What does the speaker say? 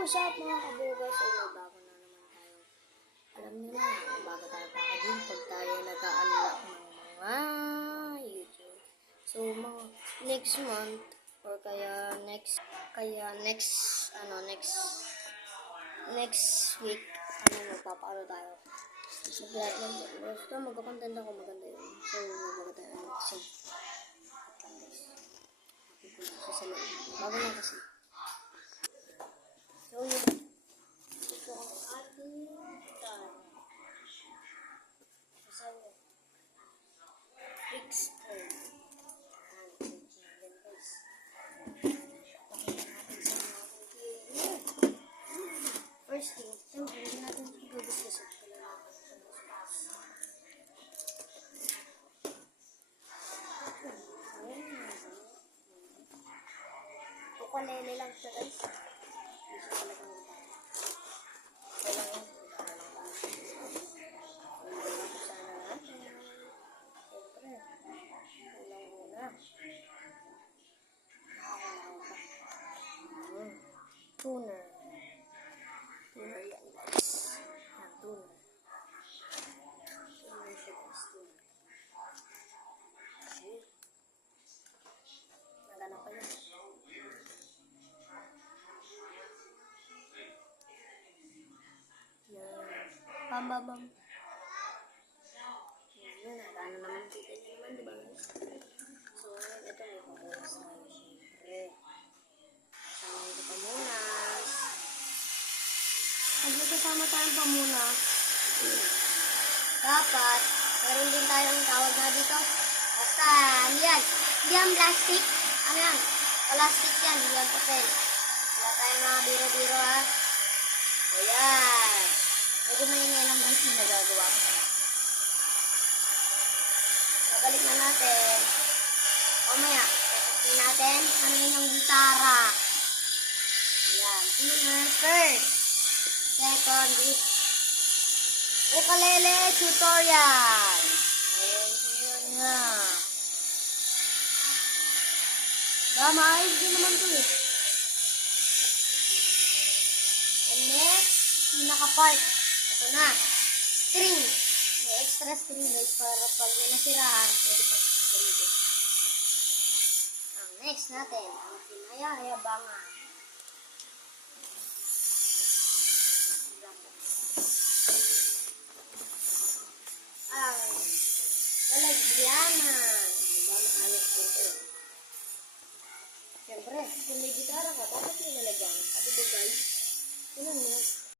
What's up mga kabugas? So, bago na naman tayo. Alam niyo na, bago tayo pakadin pag tayo nag-unlock ng mga YouTube. So, mga next month or next week, magpapaano tayo. So, lahat lang. Basta magkakontent ako, maganda yun. So, magbaga tayo unboxing. Bago lang kasi. So, yun. Ito ang ating car. Kasama. Fixed car. First thing, siyempre, hindi natin i-discuss ito. Ukulele lang siya guys. Tuner yan guys. Tuner siya guys. Nagana pa yun. Bam. Yun, nagana naman. Kita nyo naman, diba guys? So, ito may pabukas na yun. Siyempre. Kasama ito pamunas. Pag nagkasama tayong pamunas, dapat, meron din tayong tawag na dito. Basta, hindi yan plastic. Ano yan? Plastic yan, hindi yan papel. Wala tayong mga biro-biro ha. Ayan. Medyo maingay lang guys yung nagagawa ko. Babalik na natin. Mamaya, testin natin. Ano yun yung gitara? Ayan. Tuner first. Second is ukulele tutorial. Ayan, yun nga. Maayos din naman ito eh. And next, pinaka-part. Ito na. String. May extra string guys para pag may nasirahan, pwede pa gamitin. Ang next natin, ang pinaya-ayabangan.